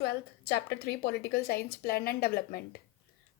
Twelfth chapter 3 political science plan and development.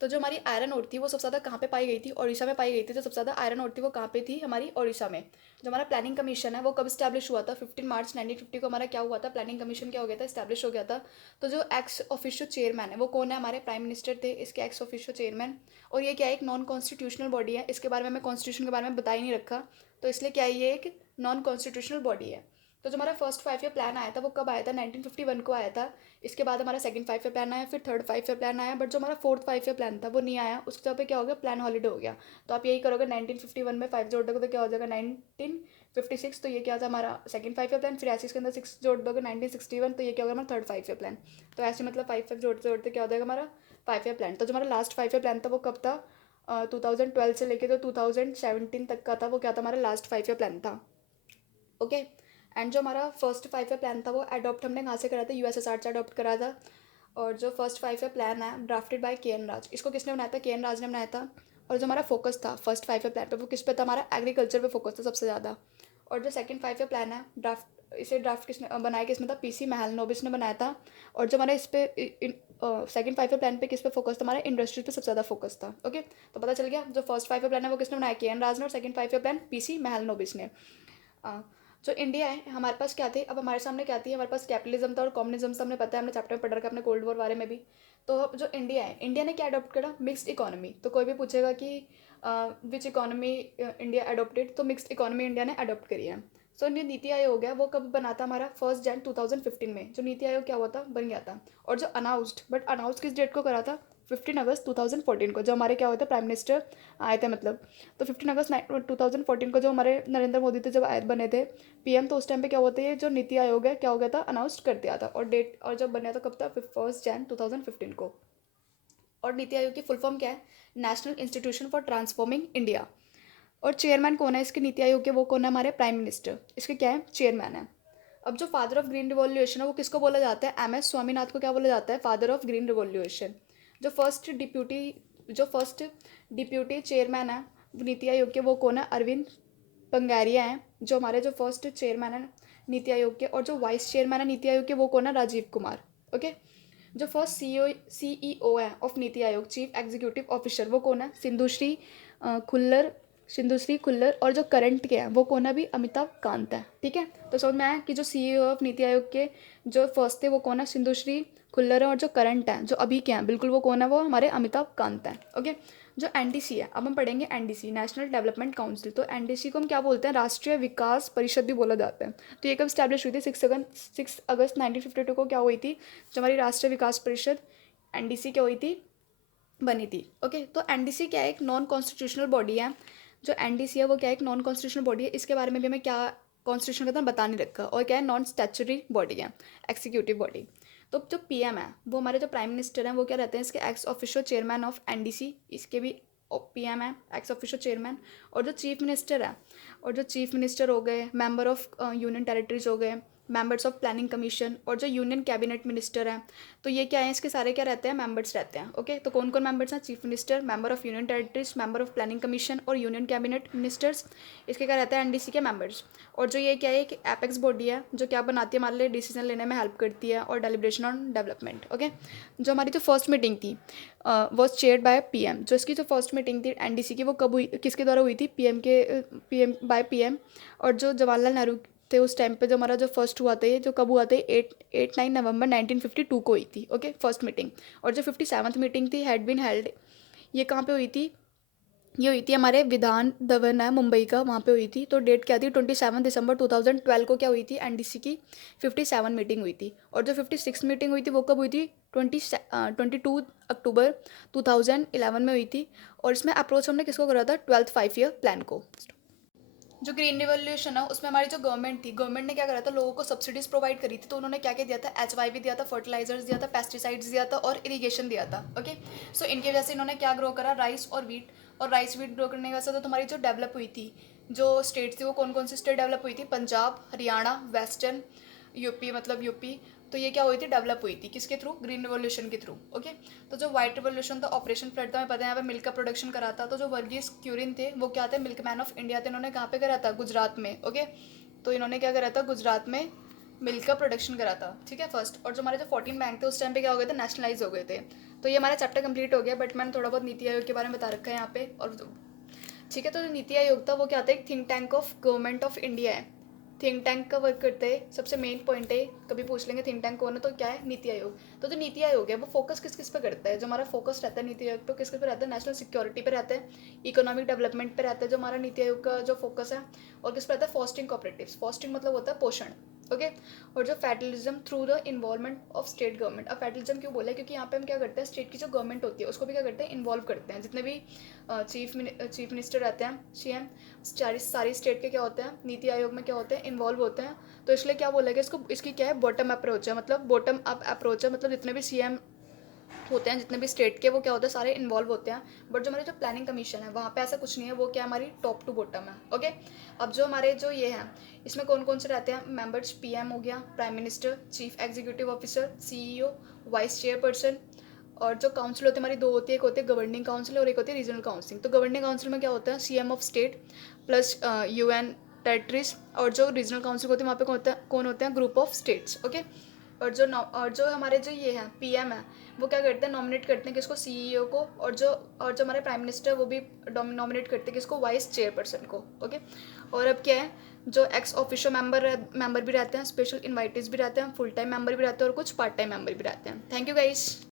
तो जो हमारी आयरन ओर थी वो सबसे ज़्यादा कहाँ पे पाई गई थी? ओडिशा में पाई गई थी। जो सबसे ज़्यादा आयरन ओर थी वो कहाँ पे थी? हमारी ओडिशा में। जो हमारा प्लानिंग कमीशन है वो कब स्टैब्लिश हुआ था? 15 मार्च 1950 को हमारा क्या हुआ था? प्लानिंग कमीशन क्या हो गया था? स्टैब्लिश हो गया था। तो जो एक्स ऑफिशियो चेयरमैन है वो कौन है? हमारे प्राइम मिनिस्टर थे इसके एक्स ऑफिशियो चेयरमैन। और ये क्या है? एक नॉन कॉन्स्टिट्यूशनल बॉडी है। इसके बारे में हमें कॉन्स्टिट्यूशन के बारे में बता ही नहीं रखा, तो इसलिए क्या है, ये एक नॉन कॉन्स्टिट्यूशनल बॉडी है। तो जो हमारा फर्स्ट 5 ईयर प्लान आया था वो कब आया था? 1951 को आया था। इसके बाद हमारा सेकंड 5 ईयर प्लान आया, फिर थर्ड 5 ईयर प्लान आया, बट जो हमारा फोर्थ 5 ईयर प्लान था वो नहीं आया। उसके जगह पे क्या हो गया? प्लान हॉलीडे हो गया। तो आप यही करोगे, 1951 में 5 जोड़ दोगे तो क्या हो जाएगा? 1956। तो ये क्या था? हमारा सेकंड 5 ईयर प्लान। फिर ऐसे इसके अंदर 6 जोड़ दोगे, 1961। तो ये क्या होगा? हमारा थर्ड 5 ईयर प्लान। तो ऐसे मतलब 5 5 जोड़ते जोड़ते क्या हो जाएगा? हमारा 5 ईयर प्लान। तो जो हमारा लास्ट 5 ईयर प्लान था वो कब था? 2012 से लेके तो 2017 तक का था। वो क्या था? हमारा लास्ट 5 ईयर प्लान था। ओके। एंड जो हमारा फर्स्ट 5 ईयर प्लान था वो अडॉप्ट हमने कहाँ से करा था? यूएसएसआर से अडॉप्ट करा था। और जो फर्स्ट 5 ईयर प्लान है ड्राफ्टेड बाय के एन राज, इसको किसने बनाया था? के एन राज ने बनाया था। और जो हमारा फोकस था फर्स्ट 5 ईयर प्लान पे वो किस पे था? हमारा एग्रीकल्चर पे फोकस था सबसे ज़्यादा। और जो सेकंड 5 ईयर प्लान है ड्राफ्ट किसने बनाया? किसमें था? पीसी महलनोबिस ने बनाया था। और जो हमारा इस पे सेकंड 5 ईयर प्लान पे किस पे फोकस था? हमारा इंडस्ट्रीज पे सबसे ज़्यादा फोकस था। ओके। तो पता चल गया, जो फर्स्ट 5 ईयर प्लान है वो किसने बनाया? के एन राज ने। और second 5 year plan PC Mahalanobis ने। जो इंडिया है हमारे पास क्या थे? अब हमारे सामने क्या थी? हमारे पास कैपिटलिज्म था और कम्युनिज्म था। हमने पता है, हमने चैप्टर में पढ़ रखा है अपने कोल्ड वॉर बारे में भी। तो अब जो इंडिया है, इंडिया ने क्या अडॉप्ट करा? Mixed economy. तो कोई भी पूछेगा कि विच इकोनॉमी इंडिया अडोप्टेड, तो मिक्स्ड इकोनॉमी इंडिया ने अडॉप्ट करी है। सो ये नीति आयोग है वो कब बना था? हमारा 1 जनवरी 2015 में जो नीति आयोग क्या हुआ था? बन गया था। और जो अनाउंस्ड, बट अनाउंस किस डेट को करा था? 15 अगस्त 2014 को, जो हमारे क्या हुआ था? प्राइम मिनिस्टर आए थे मतलब। तो 15 अगस्त 2014 को जो हमारे नरेंद्र मोदी थे जब आयत बने थे पीएम, तो उस टाइम पे क्या हुआ था? ये जो नीति आयोग है क्या हो गया था? अनाउंस कर दिया था। और डेट और जब बनया था कब था? 1 जनवरी 2015 को। और नीति आयोग की फुल फॉर्म क्या है? National institution for transforming India. और चेयरमैन कौन है इसके नीति आयोग के? वो कौन है? हमारे प्राइम मिनिस्टर इसके क्या है? चेयरमैन है। अब जो फादर ऑफ ग्रीन रिवॉल्यूशन है वो किसको बोला जाता है? एम एस स्वामीनाथ को क्या बोला जाता है? Father of green revolution. जो फर्स्ट डिप्यूटी चेयरमैन है नीति आयोग के वो कौन है? अरविंद पंगारिया हैं। जो हमारे जो फर्स्ट चेयरमैन है नीति आयोग के। और जो वाइस चेयरमैन है नीति आयोग के वो कौन है? राजीव कुमार। ओके। जो फर्स्ट सीईओ है of NITI Aayog, chief executive officer, वो कौन है? खुल्लर सिंधुश्री खुल्लर। और जो करंट के हैं वो कौन है? अभी अमिताभ कांत है। ठीक है। तो समझ में आया कि जो सीईओ ऑफ नीति आयोग के जो फर्स्ट थे वो कौन है? सिंधुश्री खुल्लर है। और जो करंट है, जो अभी के हैं बिल्कुल, वो कौन है? वो हमारे अमिताभ कांत हैं। ओके। जो एनडीसी है, अब हम पढ़ेंगे एनडीसी, नेशनल डेवलपमेंट काउंसिल। तो एनडीसी को हम क्या बोलते हैं? राष्ट्रीय विकास परिषद भी बोला जाता है। तो ये कब स्टैब्लिश हुई थी? 6 अगस्त 1952 को क्या हुई थी? जो हमारी राष्ट्रीय विकास परिषद एनडीसी क्या हुई थी? बनी थी। ओके। तो एनडीसी क्या है? एक नॉन कॉन्स्टिट्यूशनल बॉडी है। जो एनडीसी है वो क्या है? एक नॉन कॉन्स्टिट्यूशनल बॉडी है। इसके बारे में भी हमें क्या कॉन्स्टिट्यूशन का तो बता नहीं रखा। और क्या है? नॉन स्टैचुटरी बॉडी है, एक्सिक्यूटिव बॉडी। तो जो पीएम है वो हमारे जो प्राइम मिनिस्टर हैं वो क्या रहते हैं? इसके x official chairman of NDC, इसके भी पीएम है, एक्स ऑफिशियल चेयरमैन। और जो चीफ मिनिस्टर है, और जो चीफ मिनिस्टर हो गए, मेंबर ऑफ यूनियन टेरिटरीज हो गए, मेंबर्स ऑफ प्लानिंग कमीशन, और जो यूनियन कैबिनेट मिनिस्टर हैं, तो ये क्या है? इसके सारे क्या रहते हैं? मेंबर्स रहते हैं। ओके। तो कौन कौन मेंबर्स हैं? Chief minister, member of union territories, member of planning commission और यूनियन कैबिनेट मिनिस्टर्स। इसके क्या रहते हैं? एनडीसी के मेंबर्स। और जो ये क्या है? एक एपेक्स बॉडी है जो क्या बनाती है? हमारे लिए डिसीजन लेने में हेल्प करती है और डेलिब्रेशन ऑन डेवलपमेंट। ओके। जो हमारी जो फर्स्ट मीटिंग थी वॉज चेयर्ड बाय पीएम। जो इसकी जो फर्स्ट मीटिंग थी एनडीसी की वो कब हुई? किसके द्वारा हुई थी? PM by PM. और जो जवाहरलाल नेहरू थे उस टाइम पे, जो हमारा जो फर्स्ट हुआ था, ये जो कब हुआ था? 9 नवंबर 1952 को हुई थी। Okay, first meeting. और जो 57th मीटिंग थी हैड बीन हेल्ड, ये कहाँ पे हुई थी? ये हुई थी हमारे विधान भवन है मुंबई का, वहाँ पे हुई थी। तो डेट क्या थी? 27 दिसंबर 2012 को क्या हुई थी? एनडीसी की 57 मीटिंग हुई थी। और जो 56 मीटिंग हुई थी वो कब हुई थी? 22 अक्टूबर 2011 में हुई थी। और इसमें अप्रोच हमने किसको करा था? 12th 5 ईयर प्लान को। जो ग्रीन रिवोल्यूशन है उसमें हमारी जो गवर्नमेंट थी, गवर्नमेंट ने क्या करा था? लोगों को सब्सिडीज प्रोवाइड करी थी। तो उन्होंने क्या क्या दिया था? एचवाईवी दिया था, फर्टिलाइजर्स दिया था, पेस्टिसाइड्स दिया था और इरीगेशन दिया था। ओके। सो इनकी वजह से इन्होंने क्या ग्रो करा? राइस और वीट। और राइस वीट ग्रो करने की वजह से तो तुम्हारी जो डेवलप हुई थी, जो स्टेट थी, वो कौन कौन सी स्टेट डेवलप हुई थी? पंजाब, हरियाणा, वेस्टर्न यूपी, मतलब यूपी। तो ये क्या हुई थी? डेवलप हुई थी किसके थ्रू? ग्रीन रिवोल्यूशन के थ्रू। ओके। तो जो व्हाइट रिवोल्यूशन था, ऑपरेशन फ्लड था, हमें पता है यहाँ पे मिल्क का प्रोडक्शन करा था। तो जो वर्गीस क्यूरिन थे वो क्या थे? मिल्क मैन ऑफ इंडिया थे। इन्होंने कहाँ पे करा था? गुजरात में। ओके। तो इन्होंने क्या करा था? गुजरात में मिल्क का प्रोडक्शन करा था, ठीक है, फर्स्ट। और जो हमारे जो 14 बैंक थे उस टाइम पे क्या हो गए थे, नेशनलाइज हो गए थे। तो ये हमारा चैप्टर कंप्लीट हो गया, बट मैंने थोड़ा बहुत नीति आयोग के बारे में बता रखा है यहाँ पे। और ठीक है, तो जो नीति आयोग था वो क्या था, एक think tank of government of India है। थिंक टैंक का वर्क करते हैं, सबसे मेन पॉइंट है, कभी पूछ लेंगे थिंक टैंक कौन है, तो क्या है, नीति आयोग। तो जो नीति आयोग है वो फोकस किस किस पे करता है, जो हमारा फोकस रहता है नीति आयोग पे, किस किस पे रहता है, नेशनल सिक्योरिटी पे रहता है, इकोनॉमिक डेवलपमेंट पे रहता है जो हमारा नीति आयोग का जो फोकस है। और किस पे रहता है, फॉस्टिंग कॉपरेटिव्स। फॉस्टिंग मतलब होता है पोषण, ओके। और जो federalism through the involvement of state government. अब फेडरलिज्म क्यों बोला है, क्योंकि यहाँ पे हम क्या करते हैं, स्टेट की जो गवर्नमेंट होती है उसको भी क्या करते हैं, इन्वॉल्व करते हैं। जितने भी चीफ मिनिस्टर रहते हैं, सीएम, सारी स्टेट के क्या होते हैं, नीति आयोग में क्या होते हैं, इन्वॉल्व होते हैं। तो इसलिए क्या बोला गया इसको, इसकी क्या है, बॉटम अप्रोच है, मतलब बॉटम अप अप्रोच है, मतलब जितने भी सीएम होते हैं, जितने भी स्टेट के, वो क्या होते हैं, सारे इन्वॉल्व होते हैं। बट जो हमारी जो प्लानिंग कमीशन है वहाँ पे ऐसा कुछ नहीं है, वो क्या हमारी टॉप टू बॉटम है, ओके। अब जो हमारे जो ये हैं, इसमें कौन कौन से रहते हैं मेंबर्स, पीएम हो गया, prime minister, chief executive officer, CEO, vice chairperson. और जो काउंसिल होती है हमारी दो होती है, एक होती है गवर्निंग काउंसिल और एक होती है रीजनल काउंसिल। तो गवर्निंग काउंसिल में क्या होता है, CM of state plus UN territories. और जो रीजनल काउंसिल होती है वहाँ पे कौन होते हैं, ग्रुप ऑफ स्टेट्स, ओके। और जो हमारे जो ये हैं पीएम है, वो क्या करते हैं, नॉमिनेट करते हैं किसको, सीईओ को। और जो हमारे प्राइम मिनिस्टर वो भी नॉमिनेट करते हैं किसको, वाइस चेयरपर्सन को, ओके। और अब क्या है, जो एक्स ऑफिशियल मेंबर भी रहते हैं, स्पेशल इन्वाइटीज भी रहते हैं, फुल टाइम मेंबर भी रहते हैं और कुछ पार्ट टाइम मेंबर भी रहते हैं। Thank you guys.